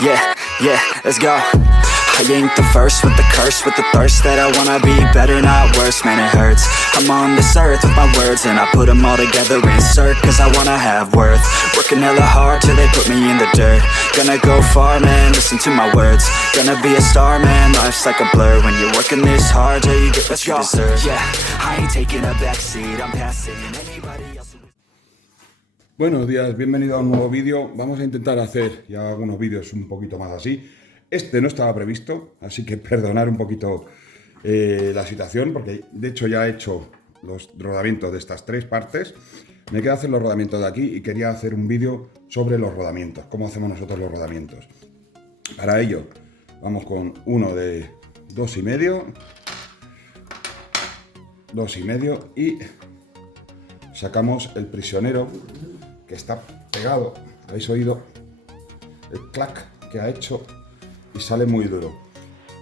Yeah, yeah, let's go. I ain't the first with the curse, with the thirst that I wanna be better, not worse, man it hurts. I'm on this earth with my words and I put them all together, insert, cause I wanna have worth. Working hella hard till they put me in the dirt. Gonna go far, man, listen to my words. Gonna be a star, man, life's like a blur. When you're working this hard, yeah, you get what you deserve. Yeah, I ain't taking a backseat, I'm passing anybody else. Buenos días, bienvenido a un nuevo vídeo. Vamos a intentar hacer ya algunos vídeos un poquito más así. Este no estaba previsto, así que perdonar un poquito la situación, porque de hecho ya he hecho los rodamientos de estas tres partes. Me queda hacer los rodamientos de aquí y quería hacer un vídeo sobre los rodamientos, cómo hacemos nosotros los rodamientos. Para ello vamos con uno de 2,5, 2,5 y sacamos el prisionero que está pegado. ¿Habéis oído el clac que ha hecho? Y sale muy duro.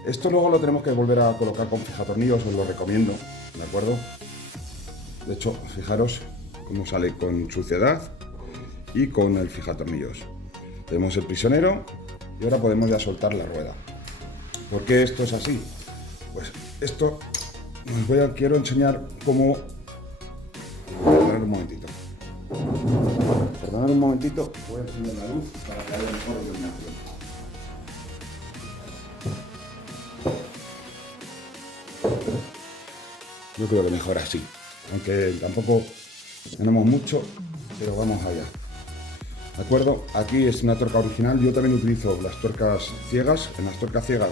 Esto luego lo tenemos que volver a colocar con fijatornillos, os lo recomiendo, ¿de acuerdo? De hecho, fijaros cómo sale con suciedad y con el fijatornillos. Tenemos el prisionero y ahora podemos ya soltar la rueda. ¿Por qué esto es así? Pues esto quiero enseñar cómo... Perdonad un momentito. Perdonad un momentito, voy a encender la luz para que haya mejor iluminación. Yo creo que mejor así, aunque tampoco tenemos mucho, pero vamos allá. ¿De acuerdo? Aquí es una tuerca original, yo también utilizo las tuercas ciegas. En las tuercas ciegas,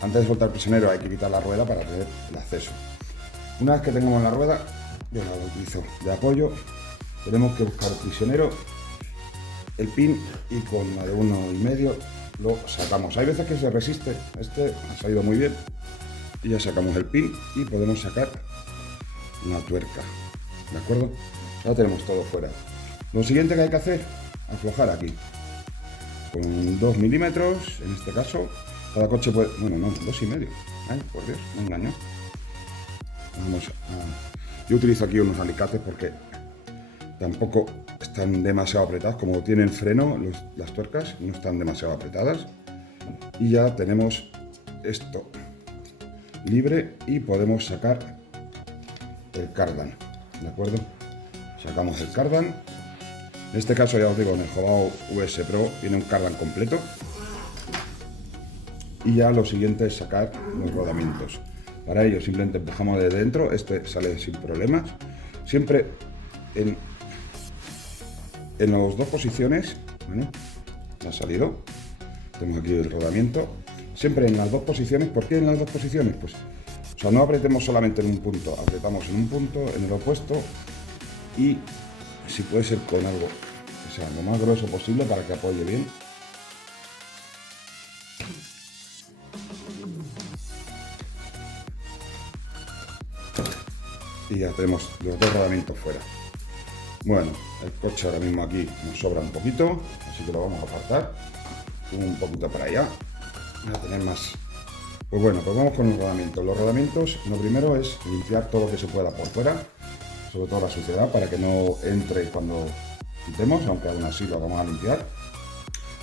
antes de soltar el prisionero hay que quitar la rueda para tener el acceso. Una vez que tengamos la rueda, yo la utilizo de apoyo, tenemos que buscar el prisionero, el pin y con la de 1,5 lo sacamos. Hay veces que se resiste, este ha salido muy bien y ya sacamos el pin y podemos sacar la tuerca, ¿de acuerdo? Ya tenemos todo fuera. Lo siguiente que hay que hacer, aflojar aquí con 2 milímetros, en este caso. Cada coche puede, bueno, no, 2,5. Ay, por Dios, me engañó. Yo utilizo aquí unos alicates porque tampoco están demasiado apretadas. Como tienen freno, las tuercas no están demasiado apretadas. Y ya tenemos esto libre y podemos sacar el cardan, ¿de acuerdo? Sacamos el cardan. En este caso, ya os digo, en el Jobao US Pro viene un cardan completo. Y ya lo siguiente es sacar los rodamientos. Para ello simplemente empujamos de dentro, este sale sin problemas. Siempre en las dos posiciones, bueno, ha salido. Tenemos aquí el rodamiento. Siempre en las dos posiciones. ¿Por qué en las dos posiciones? Pues, o sea, no apretemos solamente en un punto, apretamos en un punto, en el opuesto y si puede ser con algo que sea lo más grueso posible para que apoye bien. Y ya tenemos los dos rodamientos fuera. Bueno, el coche ahora mismo aquí nos sobra un poquito, así que lo vamos a apartar un poquito para allá, para tener más. Pues bueno, pues vamos con los rodamientos. Los rodamientos, lo primero es limpiar todo lo que se pueda por fuera, sobre todo la suciedad, para que no entre cuando quitemos, aunque aún así lo vamos a limpiar.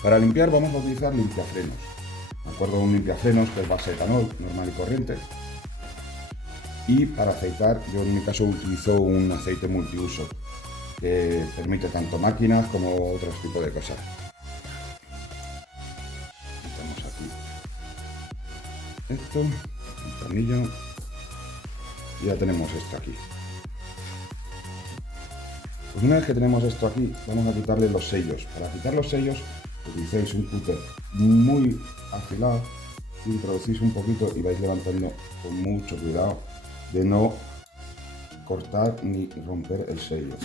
Para limpiar vamos a utilizar limpiafrenos, ¿de acuerdo? Un limpiafrenos que es base de etanol, normal y corriente. Y para aceitar, yo en mi caso utilizo un aceite multiuso, que permite tanto máquinas como otros tipos de cosas. Quitamos aquí esto, el tornillo, y ya tenemos esto aquí. Pues una vez que tenemos esto aquí, vamos a quitarle los sellos. Para quitar los sellos, utilicéis un cúter muy afilado, introducís un poquito y vais levantando con mucho cuidado de no cortar ni romper el sello.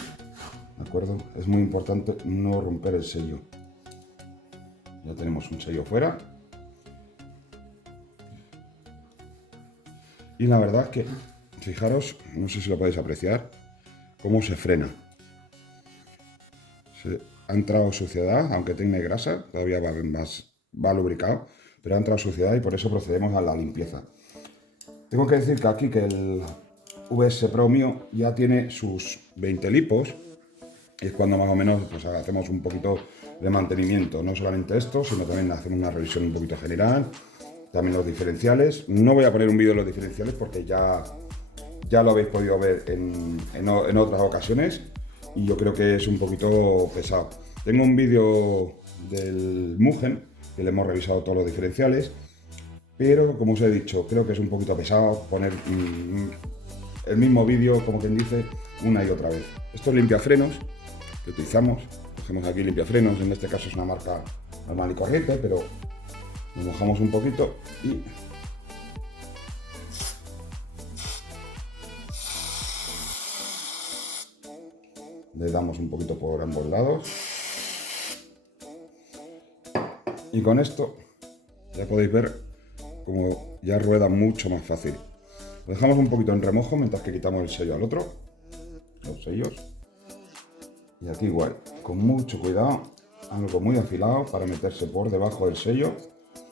¿De acuerdo? Es muy importante no romper el sello. Ya tenemos un sello fuera. Y la verdad es que, fijaros, no sé si lo podéis apreciar, cómo se frena. Ha entrado suciedad, aunque tenga grasa, todavía va lubricado, pero ha entrado suciedad y por eso procedemos a la limpieza. Tengo que decir que aquí que el US Pro mío ya tiene sus 20 lipos, y es cuando más o menos pues, hacemos un poquito de mantenimiento. No solamente esto, sino también hacemos una revisión un poquito general, también los diferenciales. No voy a poner un vídeo de los diferenciales porque ya lo habéis podido ver en otras ocasiones y yo creo que es un poquito pesado. Tengo un vídeo del Mugen que le hemos revisado todos los diferenciales, pero como os he dicho, creo que es un poquito pesado poner el mismo vídeo, como quien dice, una y otra vez. Esto es limpiafrenos que utilizamos. Cogemos aquí limpiafrenos, en este caso es una marca normal y corriente, pero nos mojamos un poquito y le damos un poquito por ambos lados. Y con esto ya podéis ver como ya rueda mucho más fácil. Lo dejamos un poquito en remojo mientras que quitamos el sello al otro, los sellos. Y aquí igual, con mucho cuidado, algo muy afilado para meterse por debajo del sello.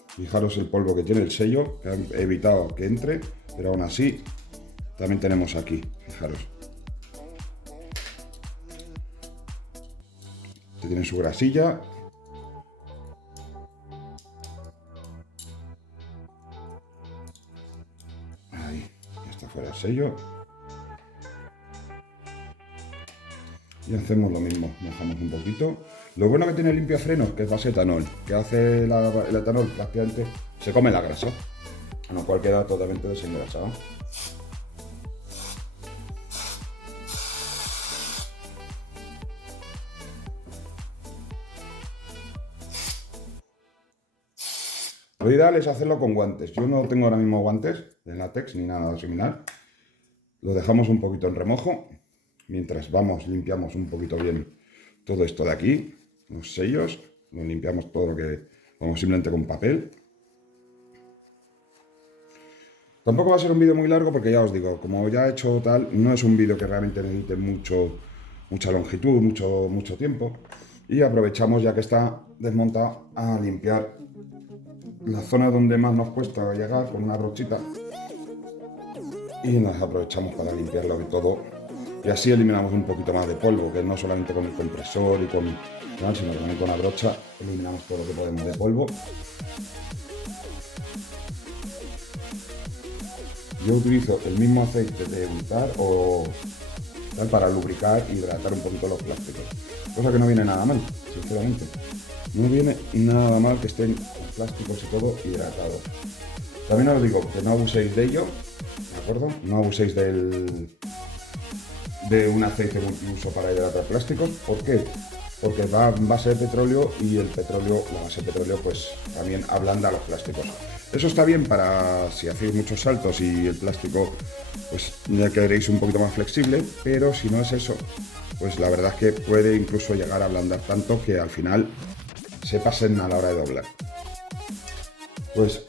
Fijaros el polvo que tiene el sello, que he evitado que entre, pero aún así también tenemos aquí, fijaros. Este tiene su grasilla. Ahí, ya está fuera el sello. Y hacemos lo mismo, mojamos un poquito. Lo bueno que tiene el limpiafrenos, que es base etanol, que hace el etanol prácticamente se come la grasa, con lo cual queda totalmente desengrasado. Lo ideal es hacerlo con guantes. Yo no tengo ahora mismo guantes de látex ni nada similar. Lo dejamos un poquito en remojo. Mientras limpiamos un poquito bien todo esto de aquí, los sellos, lo limpiamos todo lo que vamos simplemente con papel. Tampoco va a ser un vídeo muy largo porque ya os digo, como ya he hecho tal, no es un vídeo que realmente necesite mucha longitud, mucho tiempo. Y aprovechamos ya que está desmontado a limpiar la zona donde más nos cuesta llegar con una brochita. Y nos aprovechamos para limpiarlo de todo. Y así eliminamos un poquito más de polvo, que no solamente con el compresor y sino también con la brocha eliminamos todo lo que podemos de polvo. Yo utilizo el mismo aceite de untar o tal para lubricar e hidratar un poquito los plásticos. Cosa que no viene nada mal, sinceramente. No viene nada mal que estén los plásticos y todo hidratados. También os digo que no abuséis de ello, ¿de acuerdo? No abuséis de un aceite multiuso para hidratar plásticos. ¿Por qué? Porque va en base de petróleo y la base de petróleo pues también ablanda los plásticos. Eso está bien para si hacéis muchos saltos y el plástico pues ya queréis un poquito más flexible, pero si no es eso, pues la verdad es que puede incluso llegar a ablandar tanto que al final se pasen a la hora de doblar. Pues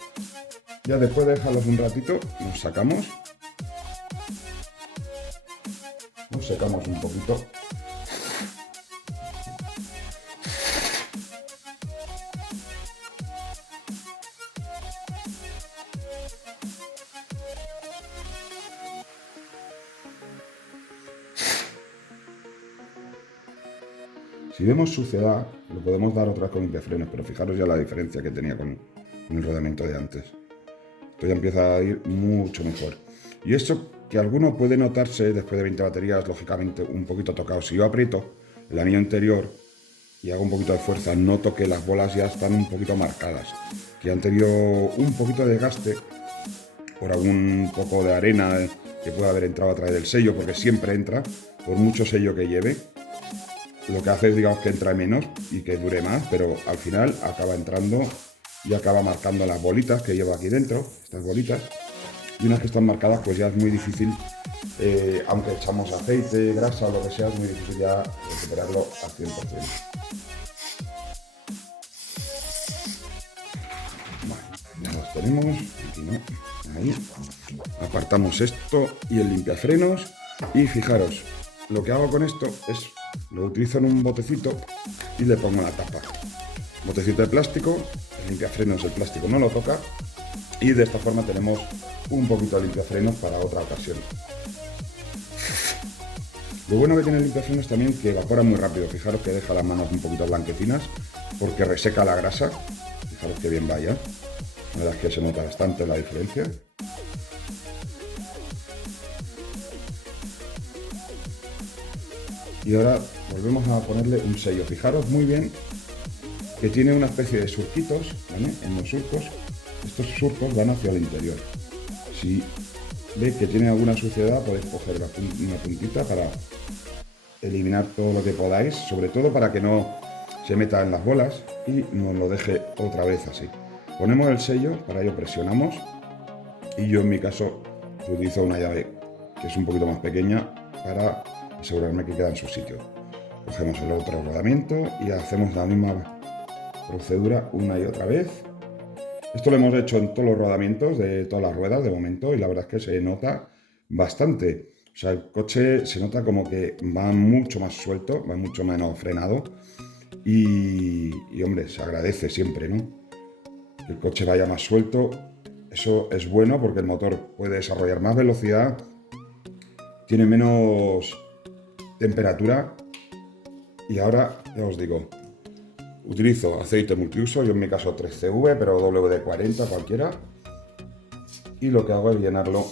ya después de dejarlos un ratito, nos sacamos. Nos secamos un poquito. Si vemos suciedad, lo podemos dar otra vez con limpiafrenos, pero fijaros ya la diferencia que tenía con el rodamiento de antes. Esto ya empieza a ir mucho mejor. Y esto que alguno puede notarse después de 20 baterías, lógicamente un poquito tocado. Si yo aprieto el anillo interior y hago un poquito de fuerza, noto que las bolas ya están un poquito marcadas, que han tenido un poquito de desgaste por algún poco de arena que pueda haber entrado a través del sello, porque siempre entra, por mucho sello que lleve. Lo que hace es, digamos, que entra menos y que dure más, pero al final acaba entrando y acaba marcando las bolitas que llevo aquí dentro, estas bolitas. Y unas que están marcadas, pues ya es muy difícil, aunque echamos aceite, grasa o lo que sea, es muy difícil ya recuperarlo al 100%. Bueno, ya las tenemos, aquí no, ahí. Apartamos esto y el limpiafrenos. Y fijaros, lo que hago con esto es, lo utilizo en un botecito y le pongo la tapa. Botecito de plástico, el limpiafrenos, el plástico no lo toca. Y de esta forma tenemos un poquito de limpiafrenos para otra ocasión. Lo bueno que tiene el limpiafrenos también que evapora muy rápido. Fijaros que deja las manos un poquito blanquecinas porque reseca la grasa. Fijaros que bien vaya. La verdad es que se nota bastante la diferencia. Y ahora volvemos a ponerle un sello. Fijaros muy bien que tiene una especie de surquitos, ¿vale? En los surcos, estos surcos van hacia el interior. Si veis que tiene alguna suciedad, podéis coger una puntita para eliminar todo lo que podáis, sobre todo para que no se meta en las bolas y nos lo deje otra vez así. Ponemos el sello, para ello presionamos y yo en mi caso utilizo una llave que es un poquito más pequeña para asegurarme que queda en su sitio. Cogemos el otro rodamiento y hacemos la misma procedura una y otra vez. Esto lo hemos hecho en todos los rodamientos de todas las ruedas de momento y la verdad es que se nota bastante. O sea, el coche se nota como que va mucho más suelto, va mucho menos frenado y hombre, se agradece siempre, ¿no? Que el coche vaya más suelto, eso es bueno porque el motor puede desarrollar más velocidad, tiene menos temperatura y ahora, ya os digo, utilizo aceite multiuso, yo en mi caso 3CV, pero WD-40 cualquiera, y lo que hago es llenarlo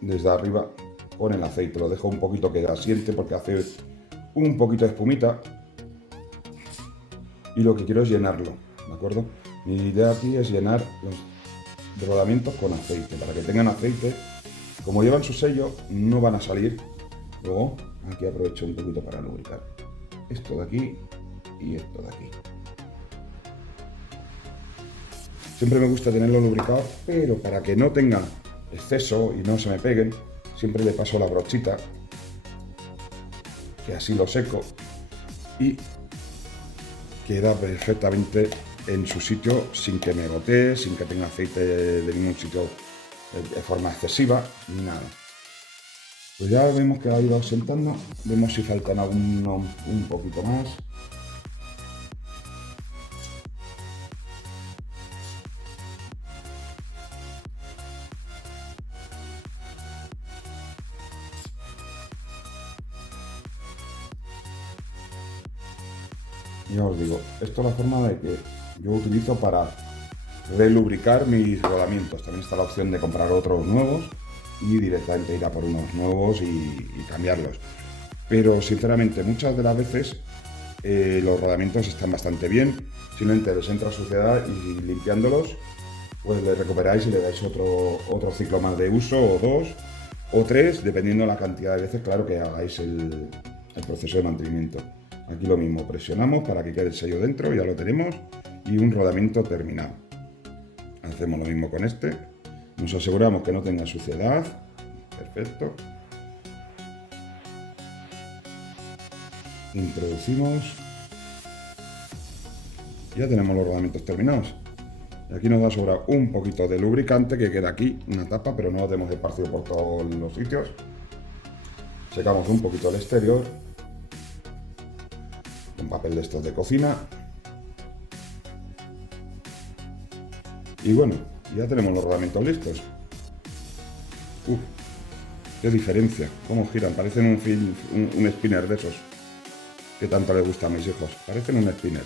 desde arriba con el aceite. Lo dejo un poquito que asiente porque hace un poquito de espumita y lo que quiero es llenarlo, ¿de acuerdo? Mi idea aquí es llenar los rodamientos con aceite, para que tengan aceite. Como llevan su sello, no van a salir. Luego, aquí aprovecho un poquito para lubricar esto de aquí y esto de aquí. Siempre me gusta tenerlo lubricado, pero para que no tenga exceso y no se me peguen, siempre le paso la brochita, que así lo seco y queda perfectamente en su sitio sin que me gotee, sin que tenga aceite de ningún sitio de forma excesiva ni nada. Pues ya vemos que ha ido asentando, vemos si faltan alguno un poquito más. Ya os digo, esto es la forma de que yo utilizo para relubricar mis rodamientos. También está la opción de comprar otros nuevos y directamente ir a por unos nuevos y cambiarlos. Pero sinceramente muchas de las veces los rodamientos están bastante bien, simplemente les entra suciedad y limpiándolos pues le recuperáis y le dais otro ciclo más de uso, o 2 o 3, dependiendo de la cantidad de veces, claro, que hagáis el proceso de mantenimiento. Aquí lo mismo, presionamos para que quede el sello dentro, ya lo tenemos, y un rodamiento terminado. Hacemos lo mismo con este, nos aseguramos que no tenga suciedad, perfecto. Introducimos, ya tenemos los rodamientos terminados. Y aquí nos va a sobrar un poquito de lubricante que queda aquí, una tapa, pero no lo tenemos esparcido por todos los sitios. Secamos un poquito el exterior con papel de estos de cocina. Y bueno, ya tenemos los rodamientos listos. ¡Qué diferencia! Cómo giran, parecen un spinner de esos que tanto les gusta a mis hijos. Parecen un spinner,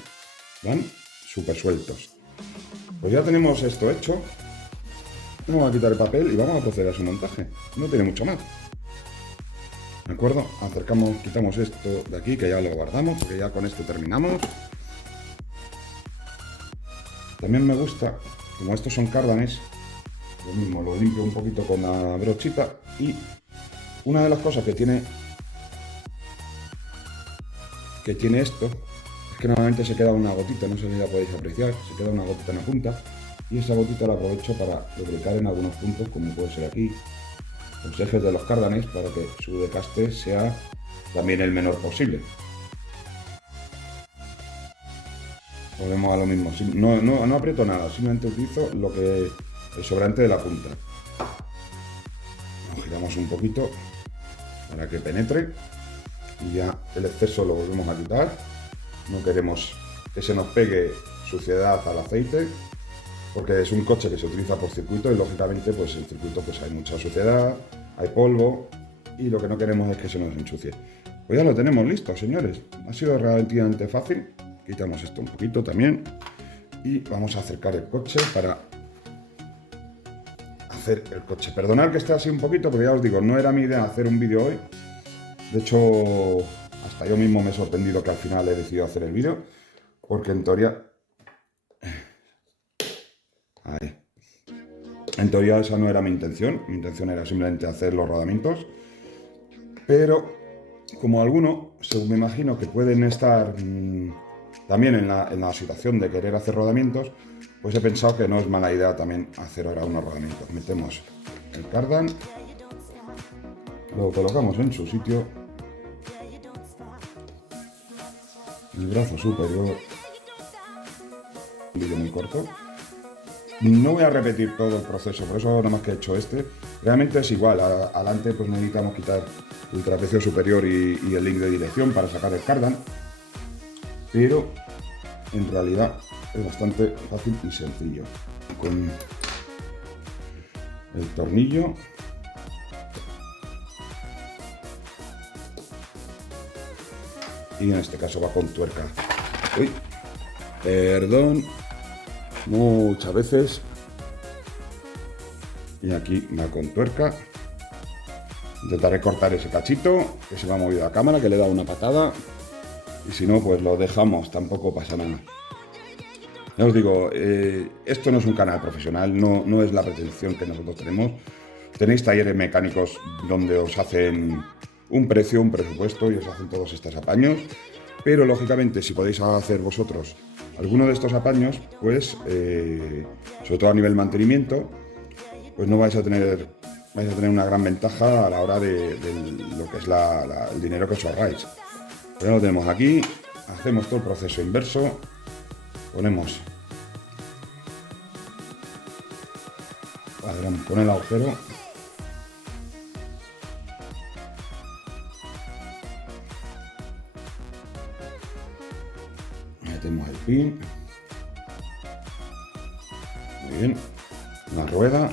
van súper sueltos. Pues ya tenemos esto hecho. Vamos a quitar el papel y vamos a proceder a su montaje. No tiene mucho más. ¿De acuerdo? Acercamos, quitamos esto de aquí, que ya lo guardamos, porque ya con esto terminamos. También me gusta, como estos son cárdanes, lo mismo, lo limpio un poquito con la brochita. Y una de las cosas que tiene esto es que normalmente se queda una gotita, no sé si la podéis apreciar, se queda una gotita en la punta, y esa gotita la aprovecho para lubricar en algunos puntos, como puede ser aquí, los ejes de los cárdanes, para que su desgaste sea también el menor posible. Volvemos a lo mismo, no aprieto nada, simplemente utilizo lo que el sobrante de la punta. Lo giramos un poquito para que penetre y ya el exceso lo volvemos a quitar. No queremos que se nos pegue suciedad al aceite, porque es un coche que se utiliza por circuito y lógicamente pues en circuito pues hay mucha suciedad, hay polvo y lo que no queremos es que se nos ensucie. Pues ya lo tenemos listo, señores. Ha sido relativamente fácil. Quitamos esto un poquito también y vamos a acercar el coche para hacer el coche. Perdonad que esté así un poquito, porque ya os digo, no era mi idea hacer un vídeo hoy. De hecho, hasta yo mismo me he sorprendido que al final he decidido hacer el vídeo, porque en teoría... Ahí. En teoría esa no era mi intención era simplemente hacer los rodamientos, pero como alguno, me imagino que pueden estar también en la situación de querer hacer rodamientos, pues he pensado que no es mala idea también hacer ahora unos rodamientos. Metemos el cardan, lo colocamos en su sitio, el brazo superior, un vídeo muy corto. No voy a repetir todo el proceso, por eso nada más que he hecho este. Realmente es igual, adelante pues necesitamos quitar el trapecio superior y el link de dirección para sacar el cardan, pero en realidad es bastante fácil y sencillo. Con el tornillo y en este caso va con tuerca. Uy, perdón. Muchas veces, y aquí va con tuerca. Intentaré cortar ese cachito que se me ha movido la cámara, que le he dado una patada, y si no pues lo dejamos, tampoco pasa nada. Ya os digo, esto no es un canal profesional, no es la pretensión que nosotros tenemos. Tenéis talleres mecánicos donde os hacen un precio, un presupuesto y os hacen todos estos apaños, pero lógicamente si podéis hacer vosotros alguno de estos apaños, pues sobre todo a nivel mantenimiento, pues no vais a tener una gran ventaja a la hora de lo que es el dinero que os ahorráis. Pues ya lo tenemos aquí, hacemos todo el proceso inverso, ponemos con el agujero, metemos el pin, muy bien, la rueda,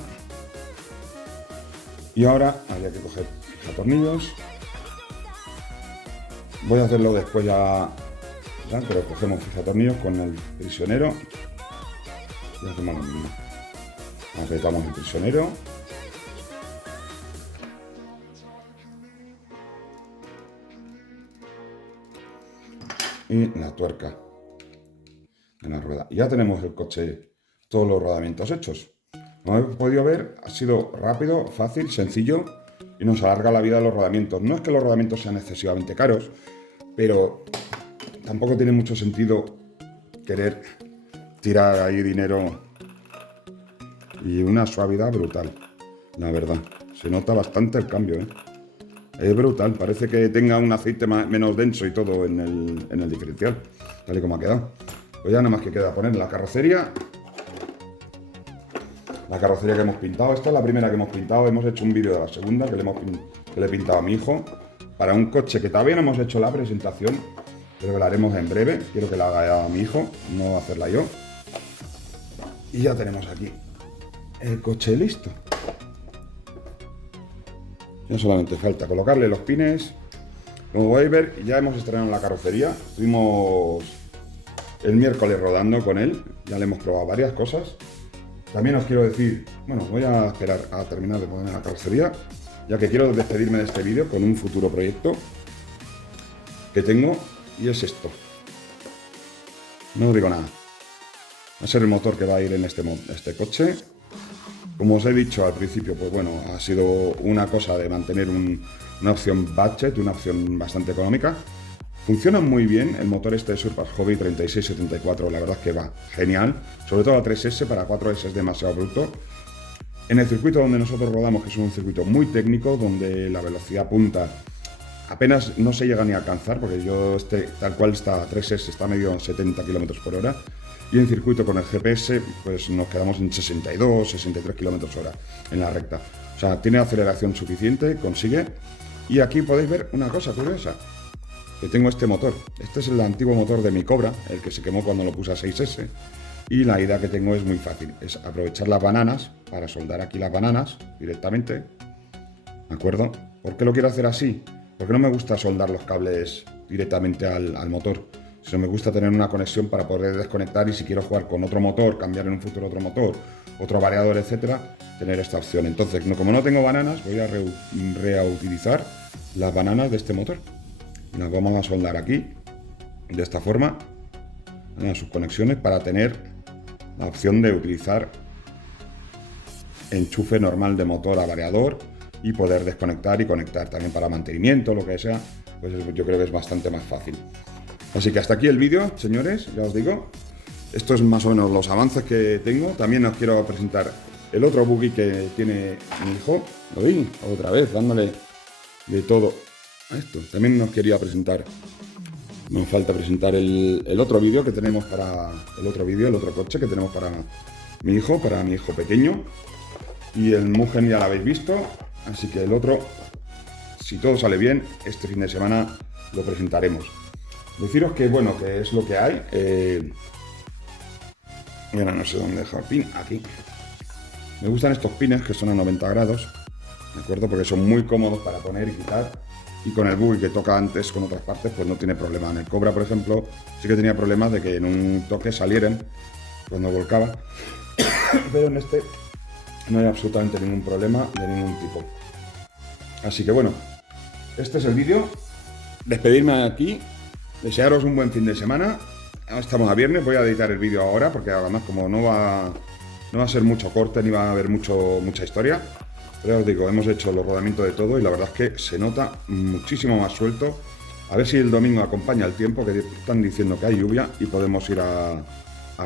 y ahora habría que coger fijatornillos. Voy a hacerlo después ya, pero cogemos fijatornillos con el prisionero y hacemos lo mismo. Apretamos el prisionero y la tuerca en la rueda. Y ya tenemos el coche, todos los rodamientos hechos. Como habéis podido ver, ha sido rápido, fácil, sencillo y nos alarga la vida de los rodamientos. No es que los rodamientos sean excesivamente caros, pero tampoco tiene mucho sentido querer tirar ahí dinero. Y una suavidad brutal, la verdad. Se nota bastante el cambio, ¿eh? Es brutal, parece que tenga un aceite menos denso y todo en el diferencial, tal y como ha quedado. Pues ya nada más que queda poner la carrocería. La carrocería que hemos pintado, esta es la primera que hemos pintado. Hemos hecho un vídeo de la segunda que le he pintado a mi hijo para un coche que todavía no hemos hecho la presentación, pero que la haremos en breve. Quiero que la haga a mi hijo, no hacerla yo. Y ya tenemos aquí el coche listo. Ya solamente falta colocarle los pines. Como podéis ver, ya hemos estrenado la carrocería. Estuvimos el miércoles rodando con él. Ya le hemos probado varias cosas. También os quiero decir, bueno, voy a esperar a terminar de poner la carrocería, ya que quiero despedirme de este vídeo con un futuro proyecto que tengo, y es esto. No os digo nada. Va a ser el motor que va a ir en este coche. Como os he dicho al principio, pues bueno, ha sido una cosa de mantener una opción budget, una opción bastante económica. Funciona muy bien el motor este de Surpass Hobby 3674, la verdad es que va genial. Sobre todo a 3S, para 4S es demasiado bruto. En el circuito donde nosotros rodamos, que es un circuito muy técnico, donde la velocidad punta apenas no se llega ni a alcanzar, porque tal cual está a 3S, está medio a 70 km/h. Y en circuito con el GPS, pues nos quedamos en 62, 63 km/h en la recta. O sea, tiene aceleración suficiente, consigue. Y aquí podéis ver una cosa curiosa, que tengo este motor. Este es el antiguo motor de mi Cobra, el que se quemó cuando lo puse a 6S. Y la idea que tengo es muy fácil, es aprovechar las bananas para soldar aquí las bananas directamente, ¿de acuerdo? ¿Por qué lo quiero hacer así? Porque no me gusta soldar los cables directamente al motor, sino me gusta tener una conexión para poder desconectar y si quiero jugar con otro motor, cambiar en un futuro otro motor, otro variador, etcétera, tener esta opción. Entonces, como no tengo bananas, voy a reutilizar las bananas de este motor. Y las vamos a soldar aquí, de esta forma, en sus conexiones, para tener la opción de utilizar enchufe normal de motor a variador y poder desconectar y conectar también para mantenimiento, lo que sea, pues yo creo que es bastante más fácil. Así que hasta aquí el vídeo, señores, ya os digo. Esto es más o menos los avances que tengo. También os quiero presentar el otro buggy que tiene mi hijo. Lo vi otra vez, dándole de todo a esto. También nos quería presentar, nos falta presentar el otro vídeo que tenemos para el otro coche que tenemos para mi hijo pequeño. Y el Mugen ya lo habéis visto, así que el otro, si todo sale bien, este fin de semana lo presentaremos. Deciros que, bueno, que es lo que hay. Y ahora no sé dónde dejar el pin, aquí. Me gustan estos pines que son a 90 grados, ¿de acuerdo? Porque son muy cómodos para poner y quitar. Y con el buggy que toca antes con otras partes, pues no tiene problema. En el Cobra, por ejemplo, sí que tenía problemas de que en un toque salieran cuando volcaba. Pero en este no hay absolutamente ningún problema de ningún tipo. Así que bueno, este es el vídeo. Despedirme aquí, desearos un buen fin de semana. Estamos a viernes, voy a editar el vídeo ahora porque además como no va a ser mucho corte ni va a haber mucha historia. Pero ya os digo, hemos hecho los rodamientos de todo y la verdad es que se nota muchísimo más suelto. A ver si el domingo acompaña el tiempo, que están diciendo que hay lluvia y podemos ir a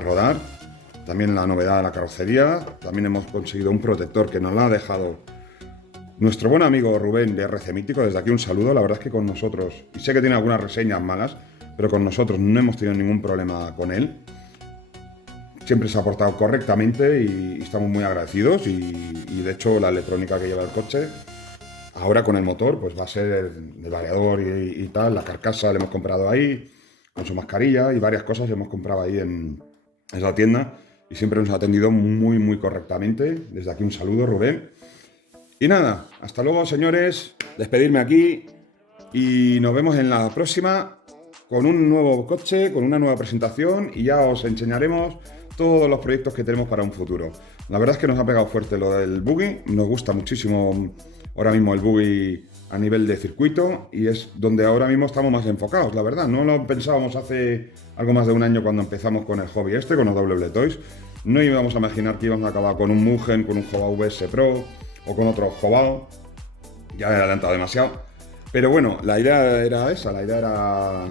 rodar. También la novedad de la carrocería, también hemos conseguido un protector que nos lo ha dejado nuestro buen amigo Rubén de RC Mítico. Desde aquí un saludo, la verdad es que con nosotros, y sé que tiene algunas reseñas malas, pero con nosotros no hemos tenido ningún problema con él. Siempre se ha portado correctamente y estamos muy agradecidos y de hecho la electrónica que lleva el coche, ahora con el motor, pues va a ser el variador y tal, la carcasa la hemos comprado ahí, con su mascarilla y varias cosas hemos comprado ahí en esa tienda. Y siempre nos ha atendido muy correctamente. Desde aquí un saludo, Rubén. Y nada, hasta luego, señores. Despedirme aquí y nos vemos en la próxima con un nuevo coche, con una nueva presentación y ya os enseñaremos todos los proyectos que tenemos para un futuro. La verdad es que nos ha pegado fuerte lo del buggy. Nos gusta muchísimo ahora mismo el buggy a nivel de circuito y es donde ahora mismo estamos más enfocados, la verdad. No lo pensábamos hace algo más de un año cuando empezamos con el hobby con los WL Toys. No íbamos a imaginar que íbamos a acabar con un Mugen, con un Jobao VS Pro o con otro Jobao. Ya he adelantado demasiado. Pero bueno, la idea era esa, la idea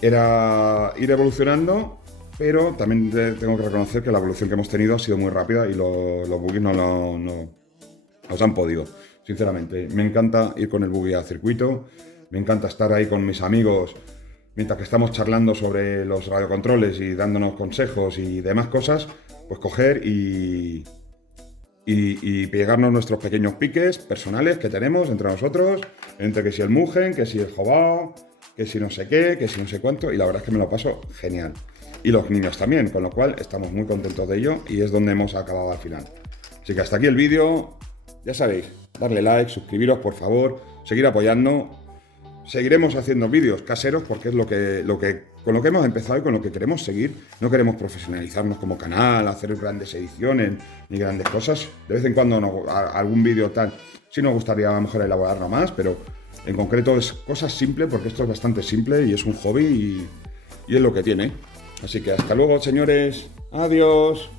era ir evolucionando, pero también tengo que reconocer que la evolución que hemos tenido ha sido muy rápida y los buggies no nos han podido. Sinceramente, me encanta ir con el buggy a circuito, me encanta estar ahí con mis amigos mientras que estamos charlando sobre los radiocontroles y dándonos consejos y demás cosas, pues coger y pegarnos nuestros pequeños piques personales que tenemos entre nosotros, entre que si el Mugen, que si el Jobao, que si no sé qué, que si no sé cuánto, y la verdad es que me lo paso genial. Y los niños también, con lo cual estamos muy contentos de ello y es donde hemos acabado al final. Así que hasta aquí el vídeo, ya sabéis, darle like, suscribiros por favor, seguir apoyando. Seguiremos haciendo vídeos caseros porque es con lo que hemos empezado y con lo que queremos seguir. No queremos profesionalizarnos como canal, hacer grandes ediciones ni grandes cosas. De vez en cuando algún vídeo tal, sí nos gustaría a lo mejor elaborarlo más, pero en concreto es cosas simples porque esto es bastante simple y es un hobby y es lo que tiene. Así que hasta luego, señores. Adiós.